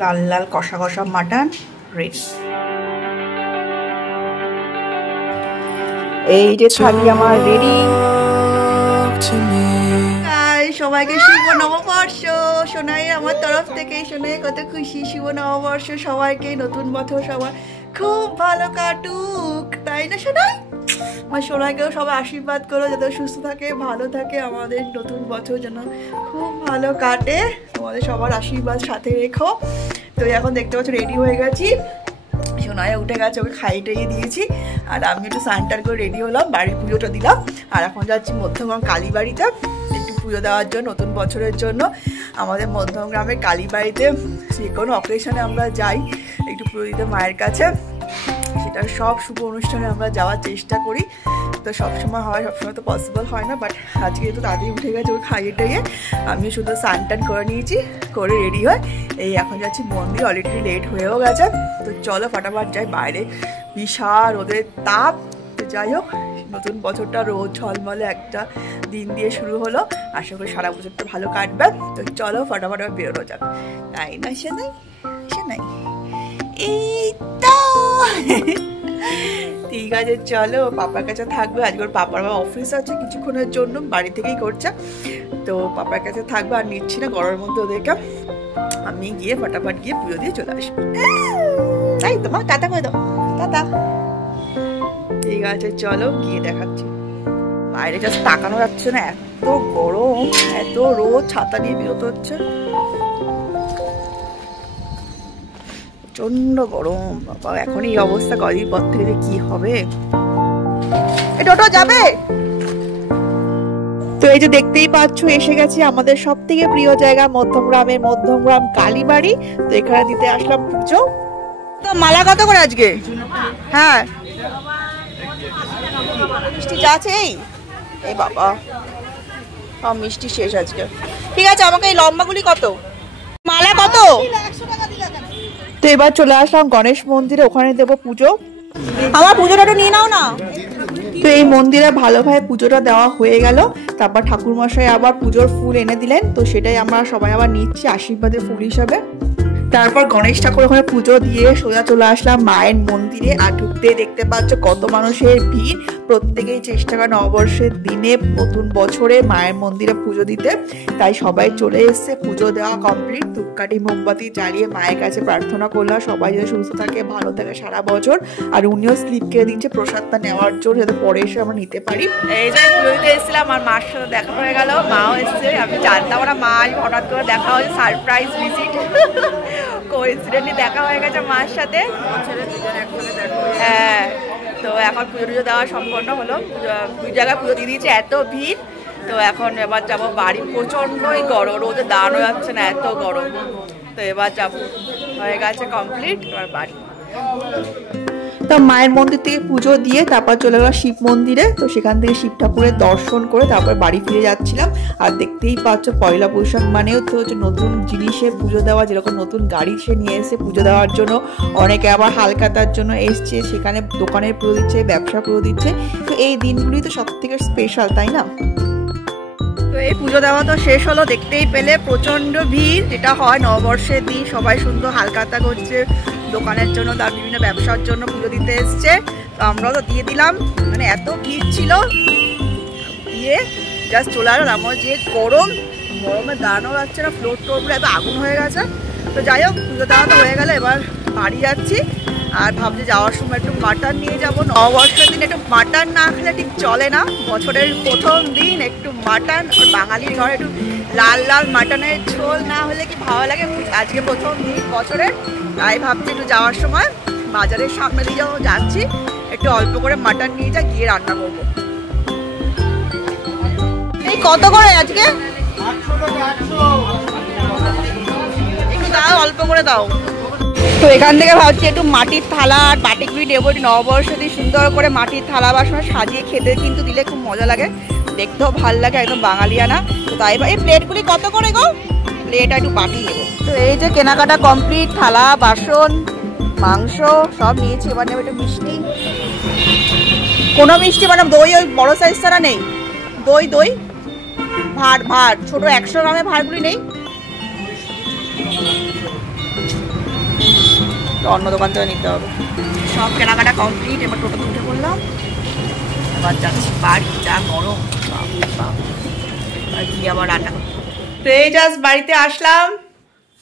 লাল লাল কষা কষা mutton ready. এই যে থালি আমার রেডি। সবাইকে শুভ নববর্ষ সোনাই আমার তরফ থেকে। সোনাই কত খুশি, শুভ নববর্ষ সবাইকে, নতুন বছর সবার খুব ভালো কাটুক, তাই না সোনাই? আমার সোনাইকেও সবাই আশীর্বাদ করো যাতে সুস্থ থাকে, ভালো থাকে, আমাদের নতুন বছর যেন খুব ভালো কাটে, তোমাদের সবার আশীর্বাদ সাথে রেখো। তো এখন দেখতে পাচ্ছ রেডি হয়ে গেছি, সোনাই উঠে গেছে, ওকে খাইয়ে টাইয়ে দিয়েছি, আর আমি একটু স্নান করে রেডি হলাম, বাড়ির পুজোটা দিলাম, আর এখন যাচ্ছি মধ্যমগ্রাম কালীবাড়িতে একটু পুজো দেওয়ার জন্য, নতুন বছরের জন্য। আমাদের মধ্যমগ্রামের কালীবাড়িতে যে কোনো অকেশনে আমরা যাই একটু পুজো দিতে মায়ের কাছে, সেটা সব শুভ অনুষ্ঠানে আমরা যাওয়ার চেষ্টা করি। তো সবসময় হয়, সবসময় তো পসিবল হয় না, বাট আজকে যেহেতু তাড়াতাড়ি উঠে গেছে ওকে খাইয়ে টাইয়ে আমি শুধু স্নান করে নিয়েছি, করে রেডি হয় এই এখন যাচ্ছি মন্দির। অলরেডি লেট হয়েও গেছে, তো চলো ফটাফট যাই, বাইরে বিশাল রোদের তাপ। তো যাই হোক, নতুন বছরটা রোদ ঝলমলে একটা দিন দিয়ে শুরু হলো, আশা করি সারা বছরটা ভালো কাটবে। তো চলো ফটাফট বেরোনো যাক, তাই না সেনাই? সেনাই এই তো ঠিক আছে, চলো পাপার কাছে থাকবে আজকে, ওর পাপার অফিস আছে কিছুক্ষণের জন্য, বাড়ি থেকেই করছে, তো পাপার কাছে থাকবে, আর নিচ্ছি না গরমের মধ্যে ওদেরকে, আমি গিয়ে ফটাফট গিয়ে পুজো দিয়ে চলে আসবো। তাই তোমার টাটা করে দাও, টাটা। ঠিক আছে চলো গিয়ে দেখাচ্ছি। বাইরে জাস্ট তাকানো যাচ্ছে না, এত গরম, এত রোদ, ছাতা নিয়ে বেরোতে হচ্ছে, প্রচন্ড গরম বাবা। এখন এই অবস্থা, কদিন পর থেকে যে কি হবে। টোটো যাবে? তো এই যে দেখতেই পাচ্ছ এসে গেছি আমাদের সব থেকে প্রিয় জায়গা মধ্যমগ্রামের মধ্যমগ্রাম কালীবাড়ি। তো এখানে দিতে আসলাম পুজো। তো মালা কত করে আজকে? হ্যাঁ মিষ্টি যা আছে এই বাবা, সব মিষ্টি শেষ আজকে। ঠিক আছে, আমাকে এই লম্বাগুলি কত, মালা কত? তো এবার চলে আসলাম গণেশ মন্দিরে, ওখানে দেবো পুজো। আমার পুজোটা একটু নিয়ে নাও না। তো এই মন্দিরে ভালোভাবে পুজোটা দেওয়া হয়ে গেল, তারপর ঠাকুরমশাই আবার পুজোর ফুল এনে দিলেন, তো সেটাই আমরা সবাই আবার নিচ্ছি আশীর্বাদের ফুল হিসাবে। তারপর গণেশ ঠাকুর ওখানে পুজো দিয়ে সোজা চলে আসলাম মায়ের মন্দিরে, আর ঢুকতে দেখতে পাচ্ছ কত মানুষের ভিড়, প্রত্যেকেই চেষ্টা করে নববর্ষের দিনে নতুন বছরে মায়ের মন্দিরে পুজো দিতে, তাই সবাই চলে এসছে। পুজো দেওয়া কমপ্লিট, ধূপকাঠি মোমবাতি জ্বালিয়ে মায়ের কাছে প্রার্থনা করলাম সবাই যাতে সুস্থ থাকে, ভালো থাকে সারা বছর, আর উনিও স্লিপ কেড়ে দিচ্ছে প্রসাদটা নেওয়ার জন্য, যাতে পরে এসে আমরা নিতে পারি। এই যে পুজো দিতে এসেছিলাম, আমার মার সাথে দেখা হয়ে গেল, মাও এসছে, আমি জানতাম না, মা হঠাৎ করে দেখা হয়েছে, সারপ্রাইজ ভিজিট, কোইন্সিডেন্টলি দেখা হয়ে গেছে মার সাথে। হ্যাঁ, তো এখন পুজো টুজো দেওয়া সম্পন্ন হলো, দুই জায়গায় পুজো দিয়ে দিয়েছে, এত ভিড়। তো এখন এবার যাবো বাড়ি, প্রচণ্ডই গরম, রোদে দাঁড়ানো যাচ্ছে না, এত গরম। তো এবার যাবো, হয়ে গেছে কমপ্লিট, এবার বাড়ি। তো মায়ের মন্দির থেকে পুজো দিয়ে তারপর চলে গেলাম শিব মন্দিরে, তো সেখান থেকে শিব ঠাকুরের দর্শন করে তারপর বাড়ি ফিরে যাচ্ছিলাম। আর দেখতেই পাচ্ছ পয়লা বৈশাখ মানেও তো হচ্ছে নতুন জিনিসে পুজো দেওয়া, যেরকম নতুন গাড়ি সে নিয়ে এসে পুজো দেওয়ার জন্য, অনেকে আবার হালখাতার জন্য এসছে, সেখানে দোকানের পুজো দিচ্ছে, ব্যবসা পুজো দিচ্ছে। তো এই দিনগুলি তো সব থেকে স্পেশাল, তাই না? তো এই পুজো দেওয়া তো শেষ হলো, দেখতেই পেলে প্রচণ্ড ভিড়, যেটা হয় নববর্ষের দিন, সবাই সুন্দর হালখাতা করছে দোকানের জন্য, তার বিভিন্ন ব্যবসার জন্য পুজো দিতে এসছে। তো আমরাও তো দিয়ে দিলাম, মানে এত ভিড় ছিল, দিয়ে জাস্ট চলে আসলাম। আমার যে গরম, গরমে দাঁড়ানো যাচ্ছে না, ফ্লোর টোরগুলো এত আগুন হয়ে গেছে। তো যাই হোক, পুজো দেওয়া তো হয়ে গেলে এবার বাড়ি যাচ্ছি, আর ভাবছি যাওয়ার সময় একটু মাটন নিয়ে যাবো। নববর্ষের দিন একটু মাটন না খেলে ঠিক চলে না, বছরের প্রথম দিন একটু মাটন, আর বাঙালির ঘরে একটু লাল লাল মাটনের ঝোল না হলে কি ভালো লাগে, আজকে প্রথম দিন বছরের, তাই ভাবছি একটু যাওয়ার সময় বাজারের সামনে দিয়ে যখন যাচ্ছি একটু অল্প করে মাটন নিয়ে যা, গিয়ে রান্না করবো। এই কত করে আজকে? একটু দাও, অল্প করে দাও। তো এখান থেকে ভাবছি একটু মাটির থালা আর বাটিগুলি নেবো, নববর্ষে দিয়ে সুন্দর করে মাটির থালা বাসনে সাজিয়ে খেতে কিন্তু দিলে খুব মজা লাগে, দেখতেও ভাল লাগে, একদম বাঙালিয়ানা। তো তাই এই প্লেটগুলি কত করে গো? প্লেট আর একটু বাটি নেবো। তো এই যে কেনাকাটা কমপ্লিট, থালা বাসন মাংস সব নিয়েছি, এবার নেবো একটু মিষ্টি। কোনো মিষ্টি মানে দই, ওই বড়ো সাইজ ছাড়া নেই? দই দই ভাড় ছোট 100 গ্রামের ভাড়গুলি নেই? তো অন্য দোকান থেকে নিতে হবে। সব কেনাকাটা কমপ্লিট, এবার টোটোতে উঠে পড়লাম, এবার যাচ্ছি বাড়ি। যা গরম, আর কি আবার রান্না করতে। তো এই জাস্ট বাড়িতে আসলাম,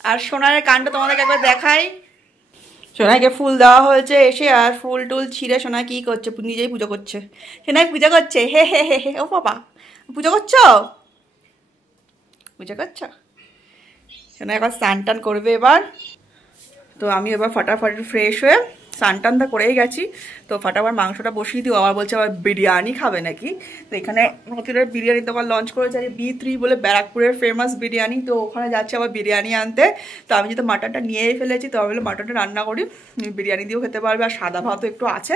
আর সোনারের কাণ্ড তোমাদেরকে একবার দেখাই। সোনাইকে ফুল দেওয়া হয়েছে এসে, আর ফুল টুল ছিঁড়ে সোনাই কি করছে, নিজেই পুজো করছে। সোনাই পুজো করছে, হে হে হে হে। ও বাবা, পুজো করছো, পুজো করছো। সোনাই এবার স্নান টান করবে এবার। তো আমি এবার ফটাফট ফ্রেশ হয়ে স্নান টানটা করেই গেছি। তো ফটাফট মাংসটা বসিয়ে দিও। আবার বলছে আবার বিরিয়ানি খাবে নাকি। তো এখানে নতুনের বিরিয়ানি দোকান লঞ্চ করেছে B3 বলে, ব্যারাকপুরের ফেমাস বিরিয়ানি। তো ওখানে যাচ্ছে আবার বিরিয়ানি আনতে। তো আমি যেহেতু মাটনটা নিয়েই ফেলেছি, তো আমি বলে মাটনটা রান্না করি, বিরিয়ানি দিয়েও খেতে পারবে, আর সাদা ভাতও একটু আছে,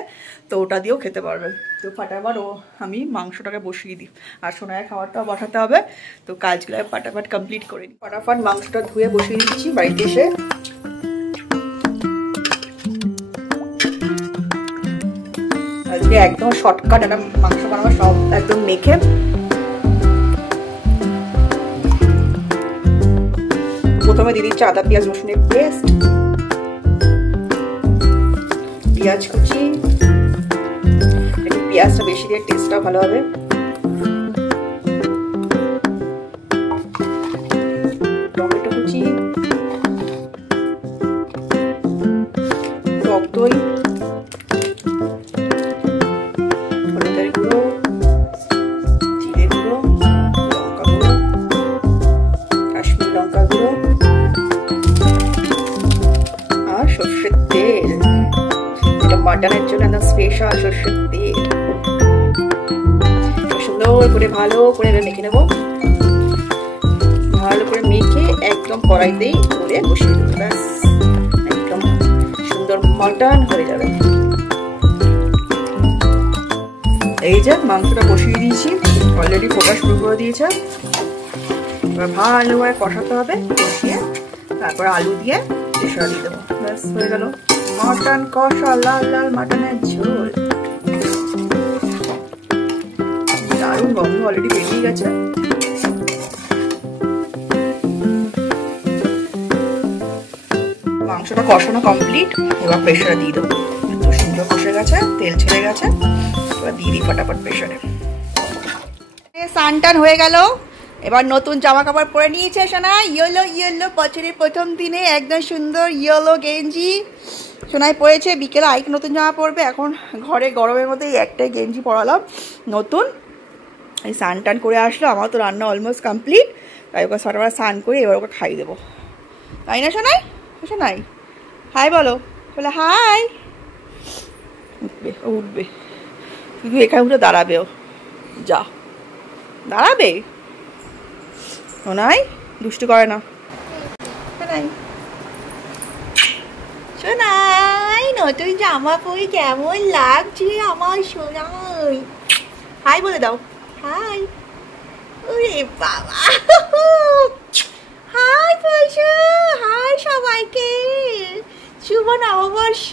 তো ওটা দিয়েও খেতে পারবে। তো ফটাফট আমি মাংসটাকে বসিয়ে দিই, আর সোনায় খাবারটাও বসাতে হবে। তো কাজগুলো ফটাফট কমপ্লিট করে নিই। ফটাফট মাংসটা ধুয়ে বসিয়ে দিচ্ছি বাড়িতে এসে। আজকে একদম শর্টকাট একটা মাংস বানাবো, সব একদম মেখে। প্রথমে দিয়ে দিচ্ছি আদা পেঁয়াজ রসুনের পেস্ট, পেঁয়াজ কুচি, একটু পেঁয়াজটা বেশি দিয়ে টেস্টটা ভালো হবে। টমেটো কুচি, টক দই, মাটনের জন্য একদম স্পেশাল সরষের তেল। সুন্দর করে ভালো করে মেখে নেবো, ভালো করে মেখে একদম কড়াইতেই তুলে বসিয়ে দেবো। ব্যাস একদম সুন্দর মাটন হয়ে যাবে। এই যে মাংসটা বসিয়ে দিয়েছি, অলরেডি ফোটা শুরু করে দিয়েছে। এবার ভালো করে কষাতে হবে, কষিয়ে তারপর আলু দিয়ে এসব দিয়ে দেবো। ব্যাস হয়ে গেল মাটন কষা, লাল লাল মাটনের ঝোল। দারুণ গন্ধ অলরেডি বেরিয়ে গেছে। মাংসটা কষানো কমপ্লিট, এবার প্রেসারে দিয়ে দেবো। এত সুন্দর কষে গেছে, তেল ছেড়ে গেছে, এবার দিয়ে দিই ফটাফট প্রেসারে। স্নান টান হয়ে গেল, এবার নতুন জামা কাপড় পরে নিয়েছে সোনা। ইয়েলো ইয়েলো, বছরের প্রথম দিনে একদম সুন্দর ইয়েলো গেঞ্জি সোনাই পরেছে। বিকেলে আইক নতুন জামা পরবে। এখন ঘরে গরমের মধ্যে একটাই গেঞ্জি পরালাম নতুন। এই স্নান টান করে আসলো, আমার তো রান্না অলমোস্ট কমপ্লিট। তাই ওকে সরবার স্নান করে এবার ওকে খাইয়ে দেবো, তাই না সোনাই? সোনাই হাই বলো, বলে হাই। উঠবে, ও উঠবে, শুধু এখানে উঠে দাঁড়াবে। ও যা দাঁড়াবে, সোনাই দুষ্টু করে না। সোনাই সোনাই নতুন জামা পরে কেমন লাগছে আমার সোনাই? হাই বলে দাও, হাই। ওরে বাবা, হাই পয়সা, হাই সবাইকে, শুভ নববর্ষ।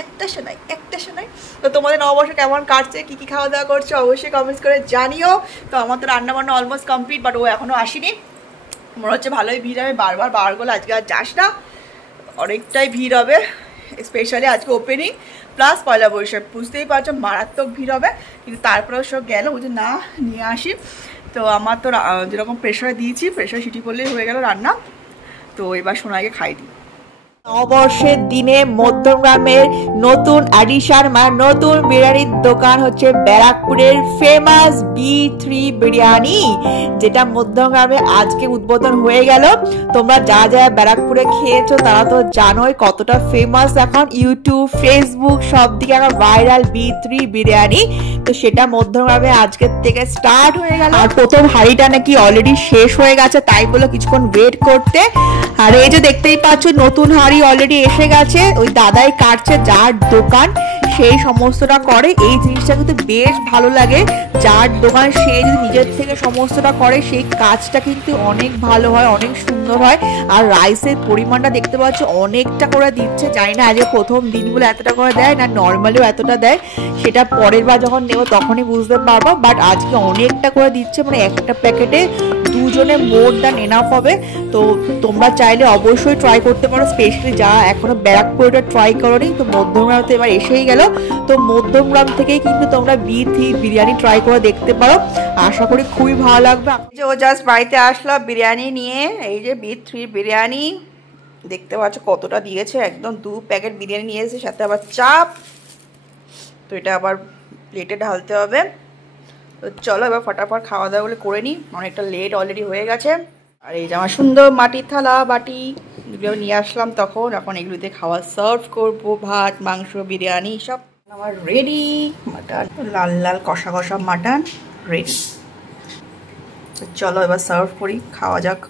একটা শোনাই, একটা শোনাই। তো তোমাদের নববর্ষ কেমন কাটছে, কি কি খাওয়া দাওয়া করছো অবশ্যই কমেন্টস করে জানিও। তো আমার তো রান্না বান্না অলমোস্ট কমপ্লিট, বাট ও এখনো আসেনি। মনে হচ্ছে ভালোই ভিড় হবে, বারবার বারগুলো আজকে আর যাস না, অনেকটাই ভিড় হবে। স্পেশালি আজকে ওপেনিং প্লাস পয়লা বৈশাখ, বুঝতেই পারছো মারাত্মক ভিড় হবে। কিন্তু তারপরেও সব গেল, বুঝে না নিয়ে আসি। তো আমার তো যেরকম প্রেশারে দিয়েছি, প্রেশারে সিটি করলেই হয়ে গেল রান্না। তো এবার সোনাইকে খাই দিই। নববর্ষের দিনে মধ্যমগ্রামের নতুন অ্যাডিশন, মানে নতুন বিরিয়ানির দোকান হচ্ছে ব্যারাকপুরের ফেমাস B3 বিরিয়ানি, যেটা মধ্যমগ্রামে আজকে উদ্বোধন হয়ে গেল। তোমরা যা যা ব্যারাকপুরে খেয়েছো তারা তো জানোই কতটা ফেমাস। এখন ইউটিউব, ফেসবুক সব দিকে এখন ভাইরাল B3 বিরিয়ানি। তো সেটা মধ্যমগ্রামে আজকের থেকে স্টার্ট হয়ে গেল। আর প্রথম হাঁড়িটা নাকি অলরেডি শেষ হয়ে গেছে, তাই বলে কিছুক্ষণ ওয়েট করতে। আর এই যে দেখতেই পাচ্ছ নতুন হাঁড়ি অলরেডি এসে গেছে, ওই দাদাই কাটছে, যার দোকান সেই সমস্তটা করে। এই জিনিসটা কিন্তু বেশ ভালো লাগে, যার দোকান সে যদি নিজের থেকে সমস্তটা করে সেই কাজটা কিন্তু অনেক ভালো হয়, অনেক সুন্দর হয়। আর রাইসের পরিমাণটা দেখতে পাচ্ছ অনেকটা করে দিচ্ছে। জানি না আজকে প্রথম দিন বলে এতটা করে দেয় না নর্মালিও এতটা দেয়, সেটা পরের বার যখন নেবো তখনই বুঝতে পারবো। বাট আজকে অনেকটা করে দিচ্ছে, মানে একটা প্যাকেটে 2 দুজনে মোর দ্যান এনাফ হবে। তো তোমরা চাইলে অবশ্যই ট্রাই করতে পারো, স্পেশালি যারা এখনো ব্যারাকপুরটা ট্রাই করোনি। তো মধ্যমগ্রাম তো এবার এসেই গেল, তো মধ্যমগ্রাম থেকেই কিন্তু তোমরা বিরিয়ানি ট্রাই করে দেখতে পারো, আশা করি খুবই ভালো লাগবে। যে ও জাস্ট বাড়িতে আসলো বিরিয়ানি নিয়ে, এই যে B3 বিরিয়ানি দেখতে পাচ্ছ কতটা দিয়েছে, একদম 2 প্যাকেট বিরিয়ানি নিয়ে এসেছে, সাথে আবার চাপ। তো এটা আবার প্লেটে ঢালতে হবে। তো চলো এবার ফটাফট খাওয়া দাওয়া বলে করে নিই, অনেকটা লেট অলরেডি হয়ে গেছে। আর এই যে আমার সুন্দর মাটির থালা বাটি এগুলো নিয়ে আসলাম তখন, এখন এগুলোতে খাওয়া সার্ভ করবো, ভাত মাংস বিরিয়ানি সব আমার রেডি। মাটন লাল লাল কষা কষা মাটন রেডি। তো চলো এবার সার্ভ করি, খাওয়া যাক।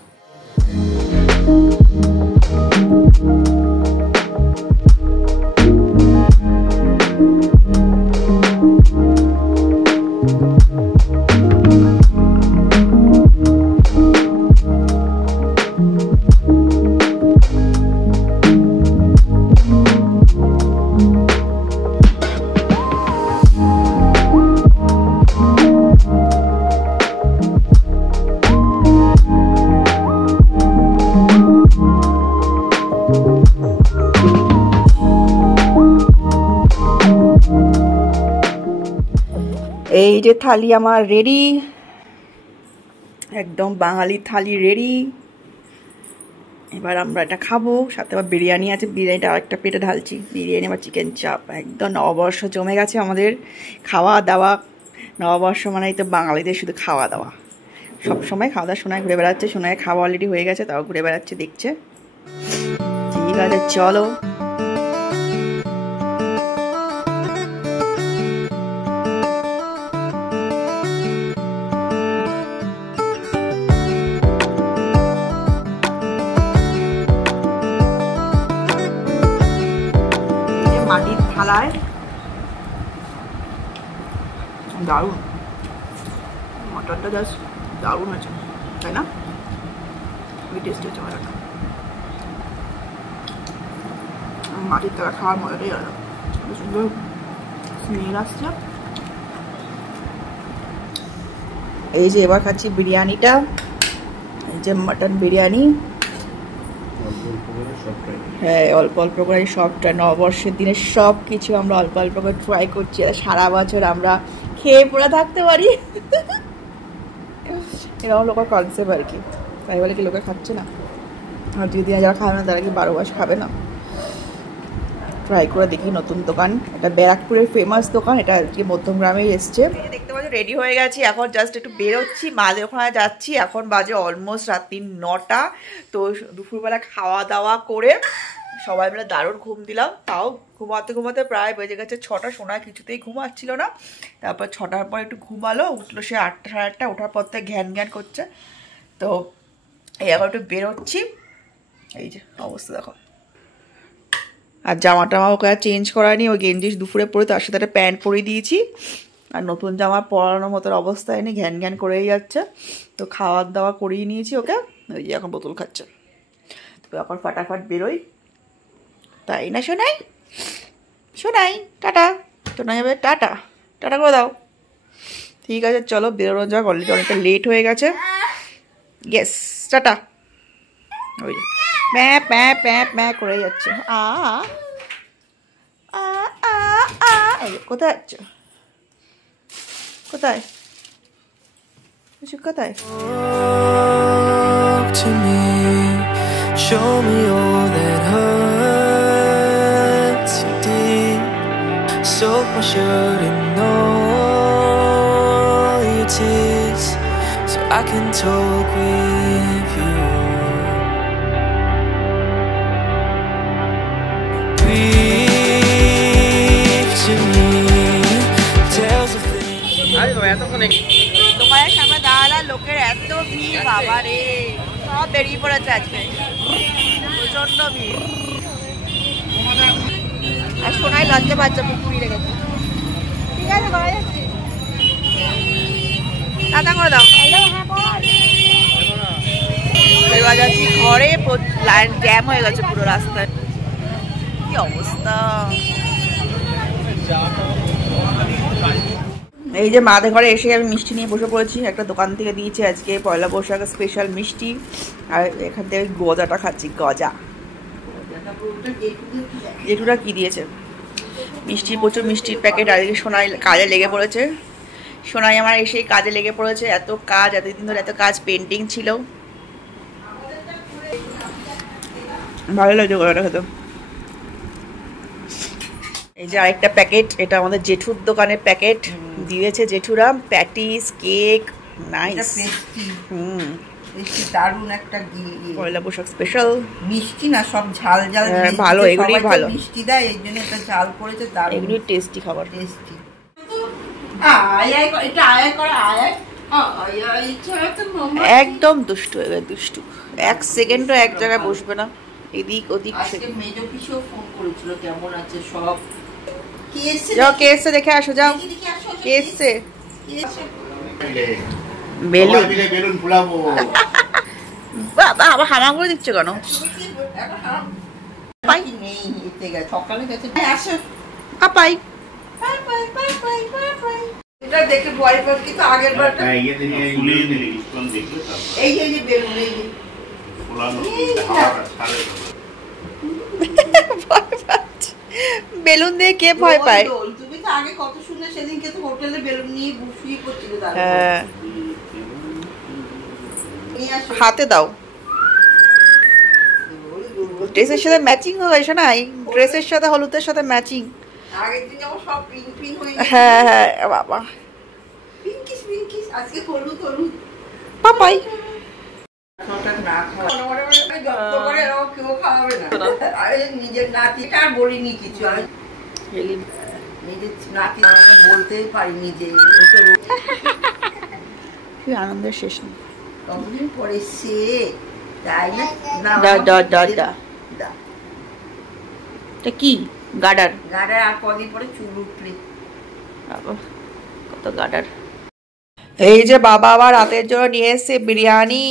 এই যে থালি আমার রেডি, একদম বাঙালি থালি রেডি। এবার আমরা এটা খাবো, সাথে আবার বিরিয়ানি আছে, বিরিয়ানিটা আরেকটা পেটে ঢালছি। বিরিয়ানি আবার চিকেন চাপ, একদম নববর্ষ জমে গেছে আমাদের খাওয়া দাওয়া। নববর্ষ মানেই তো বাঙালিদের শুধু খাওয়া দাওয়া, সবসময় খাওয়া দাওয়া। সোনায় ঘুরে বেড়াচ্ছে, সোনায় খাওয়া অলরেডি হয়ে গেছে, তাও ঘুরে বেড়াচ্ছে দেখছে। ঠিক আছে চলো। মাটির থালায় দারুণ, মটনটা জাস্ট দারুণ আছে, তাই না? খুবই টেস্টি হচ্ছে মটনটা। মাটির থালা খাওয়ার মজাটাই আলাদা, সুন্দর স্মেল আসছে। এই যে এবার খাচ্ছি বিরিয়ানিটা, এই যে মটন বিরিয়ানি। হ্যাঁ, অল্প অল্প করে সবটা নববর্ষের দিনে সব কিছু আমরা অল্প অল্প করে ট্রাই করছি, সারা বছর আমরা খেয়ে পড়ে থাকতে পারি। এরকম লোকের কনসেপ্ট আর কি, তাই বলে কি লোকে খাচ্ছে না? আর যদি যারা খাবে না তারা কি 12 মাস খাবে না? ট্রাই করে দেখি। নতুন দোকান, এটা ব্যারাকপুরের ফেমাস দোকান, এটা আর কি মধ্যমগ্রামেই এসছে। দেখতে পাচ্ছ রেডি হয়ে গেছি, এখন জাস্ট একটু বেরোচ্ছি, মাঝে ওখানে যাচ্ছি। এখন বাজে অলমোস্ট রাত্রি 9টা। তো দুপুরবেলা খাওয়া দাওয়া করে সবাই মিলে দারুণ ঘুম দিলাম, তাও ঘুমাতে ঘুমাতে প্রায় বেজে গেছে 6টা। শোনা কিছুতেই ঘুমাচ্ছিল না, তারপর 6টার পর একটু ঘুমালো, উঠলো সে 8টা সাড়ে 8টা, ওঠার পর থেকে ঘ্যান ঘ্যান করছে। তো এই এখন একটু বেরোচ্ছি, এই যে অবস্থা দেখো। আর জামা টামা ওকে চেঞ্জ করায়নি, ওই গেঞ্জি দুপুরে পরে তার সাথে একটা প্যান্ট পরিয়ে দিয়েছি। আর নতুন জামা পরানোর মতো অবস্থায় নেই, ঘ্যান ঘ্যান করেই যাচ্ছে। তো খাওয়া দাওয়া করিয়ে নিয়েছি ওকে, ওই যে এখন বোতল খাচ্ছে। তো এখন ফাটাফাট বেরোই, তাই না শোনাই? শোনাই টাটা, শোনাই যাবে টাটা, টাটা করে দাও। ঠিক আছে চলো বেরোনো যাক, অলরেডি অনেকটা লেট হয়ে গেছে। Yes tata. ওই প্যাঁ প্যাঁ প্যাঁ প্যাঁ করে যাচ্ছে। কোথায় যাচ্ছ? কোথায় কোথায়? Show me all that hurts you did. Soak my shirt in all your tears, so I can talk with you. Breathe to me, tales of things. দোকানের সামনে দাঁড়ালে লোকের এত ভিড়, বাবা রে, সব বেরিয়ে পড়েছে আজকে, প্রচন্ড ভিড়। আর সোনাই লজ্জা পাচ্ছে, মুখ পুড়িয়ে গেছে। ঠিক আছে ঘরে যাচ্ছি, টাটা করে দাও। এবার যাচ্ছি ঘরে, লাইন জ্যাম হয়ে গেছে পুরো রাস্তায়, কি অবস্থা। এই যে মাদের ঘরে এসে আমি মিষ্টি নিয়ে বসে পড়েছি। একটা দোকান থেকে দিয়েছে আজকে পয়লা বৈশাখের স্পেশাল মিষ্টি, আর এখান থেকে গজাটা খাচ্ছি। গজা জেঠুরা কি দিয়েছে মিষ্টি, প্রচুর মিষ্টির প্যাকেট। আর এদিকে সোনাই কাজে লেগে পড়েছে। সোনাই আমার এসে কাজে লেগে পড়েছে। এত কাজ, এতদিন ধরে এত কাজ পেন্টিং ছিল। ভালো লাগছে গজাটা খেতে। এই যে আরেকটা প্যাকেট, এটা আমাদের জেঠুর দোকানের প্যাকেট দিয়েছে জেঠুরা। Patties, cake, nice. দারুন একটা পয়লা বৈশাখ স্পেশাল মিষ্টি না, সব ঝাল ঝাল ভালো, এগুলোই ভালো মিষ্টি দেয়, এই জন্য এটা ঝাল করেছে। দারুন, এগুলোই টেস্টি খাবার। টেস্টি। এটা আয় করে আয় একদম দুষ্টু হয়ে গেছে, দুষ্টু। এক সেকেন্ডও এক জায়গায় বসবে না, এদিক ওদিক। আজকে মেজো পিসিও ফোন করেছিল কেমন আছে সব। যাও কে এসছে দেখে আসো, যাও কে এসছে। বেলুন বেলুন ফুলাবো। বাবা আবার হামাগুড়ি দিচ্ছ কেন? সকালে গেছে পাই এটা দেখে ভয় পাই, কিন্তু আগের বারটা এই যে বেলুন, এই যে বেলুন দিয়ে কে ভয় পায়? তুমি তো আগে কত সুন্দর সেদিনকে তো হোটেলে বেলুন নিয়ে শুয়ে পড়ছিলে। হ্যাঁ, হাতে দাও। ড্রেসের সাথে ম্যাচিং হয়েছে না, এই ড্রেসের সাথে হলুদের সাথে ম্যাচিং। আগের দিন যেমন সব পিঙ্ক পিঙ্ক হয়ে গেছে। হ্যাঁ হ্যাঁ বাবা, পিঙ্কিশ পিঙ্কিশ, আজকে হলুদ হলুদ। পাপাই না খাওয়া যত্ন করে এরকম কেউ খাওয়াবে না। আরে নিজের নাতিটা আর বলিনি কিছু, আমি নিজের নাতি বলতেই পারিনি যে আনন্দের শেষ নেই। কতদিন পরে সে তাই না। এটা কি গাডার? গাডার আর কদিন পরে চুল উঠলে কত গাডার। এই যে বাবা আবার রাতের জন্য নিয়ে এসছে বিরিয়ানি,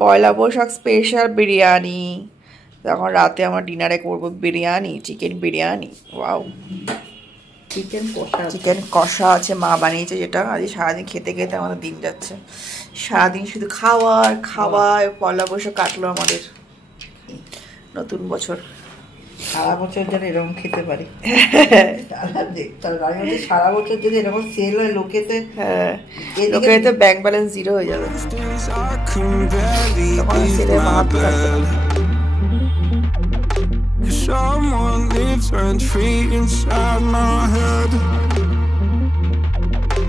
পয়লা বৈশাখ স্পেশাল বিরিয়ানি। তখন রাতে আমার ডিনারে করবো biryani, chicken biryani. Wow, chicken কষা আছে, মা বানিয়েছে, যেটা আজ সারাদিন খেতে খেতে আমাদের দিন যাচ্ছে। সারাদিন শুধু খাওয়ার খাওয়ার। পয়লা বৈশাখ কাটলো আমাদের, নতুন বছর। সারা বছর যেন এরকম খেতে পারি। সারা বছর যদি এরকম সেল হয় লোকেতে, হ্যাঁ লোকেতে ব্যাংক ব্যালেন্স জিরো হয়ে যাবে। তখন সেলে মাহাত্ম থাকবে না। Someone lives rent free inside my head.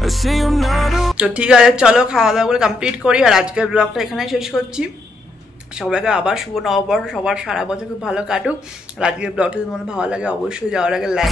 I say I'm not. তো ঠিক আছে, চলো খাওয়া দাওয়া করে কমপ্লিট করি। আর আজকের ব্লগটা এখানেই শেষ করছি। সবাইকে আবার শুভ নববর্ষ, সবার সারা বছর খুব ভালো কাটুক। আর আজকের ব্লগটা যদি তোমাদের ভালো লাগে অবশ্যই যাওয়ার আগে লাইক